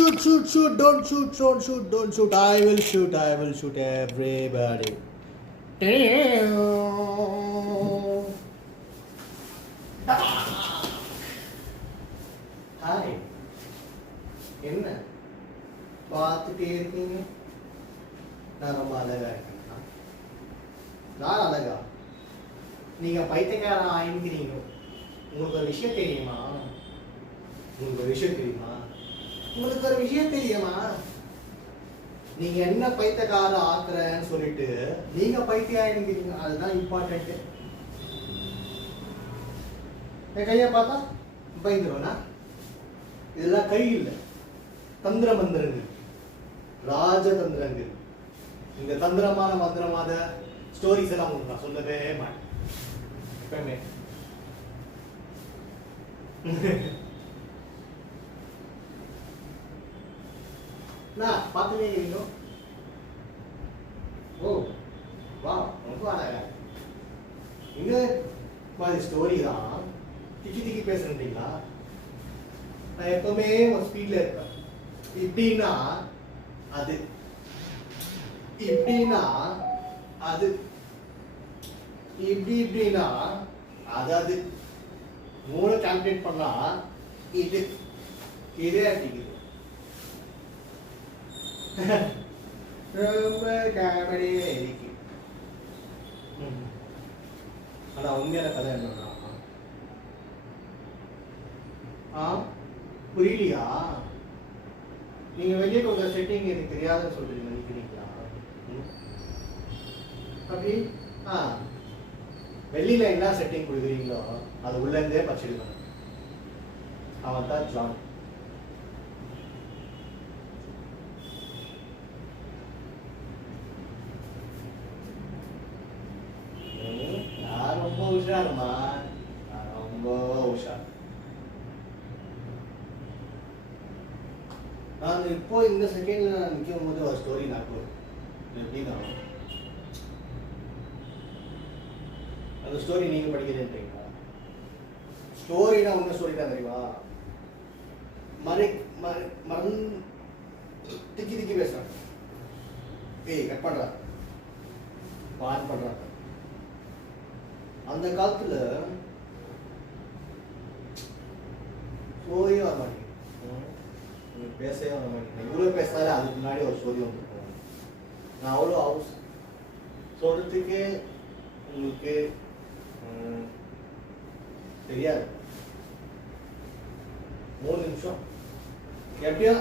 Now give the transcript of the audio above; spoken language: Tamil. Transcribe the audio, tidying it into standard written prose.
shoot, don't shoot, don't shoot, don't shoot. I will shoot everybody. Hi, என்ன பார்த்துட்டே இருக்கீங்க? நான் ரொம்ப அழகா இருக்கேன். நான் அழகா? நீங்க பைத்தியக்காரன் ஆயிருக்கிறீங்க. உங்களுக்கு ஒரு விஷயம் தெரியுமா? உங்களுக்கு ஒரு விஷயம் தெரியுமா? நீங்க என்ன பைத்தியக்கார ஆக்குறன்னு சொல்லிட்டு நீங்க பைத்தியம் ஆயிருக்கிறீங்க. அதுதான் இம்பார்ட்டன்ட். என் கையை பார்த்தா பயந்துருவனா? இதெல்லாம் கை இல்லை, தந்திர மந்திரங்கள், ராஜதந்திரங்கள். இந்த தந்திரமான மந்திரமான ஸ்டோரிஸ் எல்லாம் உங்களுக்கு நான் சொல்லவே மாட்டேன் எப்பவுமே. நான் பார்த்துமே இருக்கீங்க. ஓ வா, ரொம்ப அழகா. இந்த மாதிரி ஸ்டோரி தான் திக்கி பேசுறீங்களா? நான் எப்பவுமே ஒரு ஸ்பீட்ல இருப்பேன். இப்படின்னா அது, இப்படின்னா அது, இப்படின்னா அது மூணு கால்குலேட் பண்ணா இது இதே அப்படிங்குது. ரொம்ப காமெடியா இருக்கு. ஆனா உண்மையான கதை என்னன்னா, புரியலையா? நீங்க வெளியே கொஞ்சம் செட்டிங் எனக்கு தெரியாதுன்னு சொல்றீங்க, நினைக்கிறீங்களா? அப்படி வெளியில என்ன செட்டிங் கொடுக்குறீங்களோ அது உள்ள இருந்தே படிச்சிடுவாங்க. அவன் தான் ஜான். நான் ரொம்ப உஷாருமா, ரொம்ப உஷார். நான் இப்போ இந்த செகண்ட்ல நான் நிற்கும் போது ஒரு ஸ்டோரி நான் எப்படின்னா, அந்த ஸ்டோரி நீங்க படிக்கிறேன்றீங்களா? ஸ்டோரினா ஒன்றும் ஸ்டோரி தான் தெரியுமா? திக்கி பேசுறான். ஏய் கட் பண்றா, பான் பண்றாங்க. அந்த காலத்துல ஸ்டோரியே வர மாட்டேங்குது, பேசவே வர மாட்டேங்குது. இவ்வளோ பேசினாலே அதுக்கு முன்னாடி ஒரு ஸ்டோரி வந்துருக்கோம். நான் அவ்வளோ ஹவுஸ் சொல்றதுக்கு உங்களுக்கு தெரியாது. 3 நிமிஷம் எப்படியா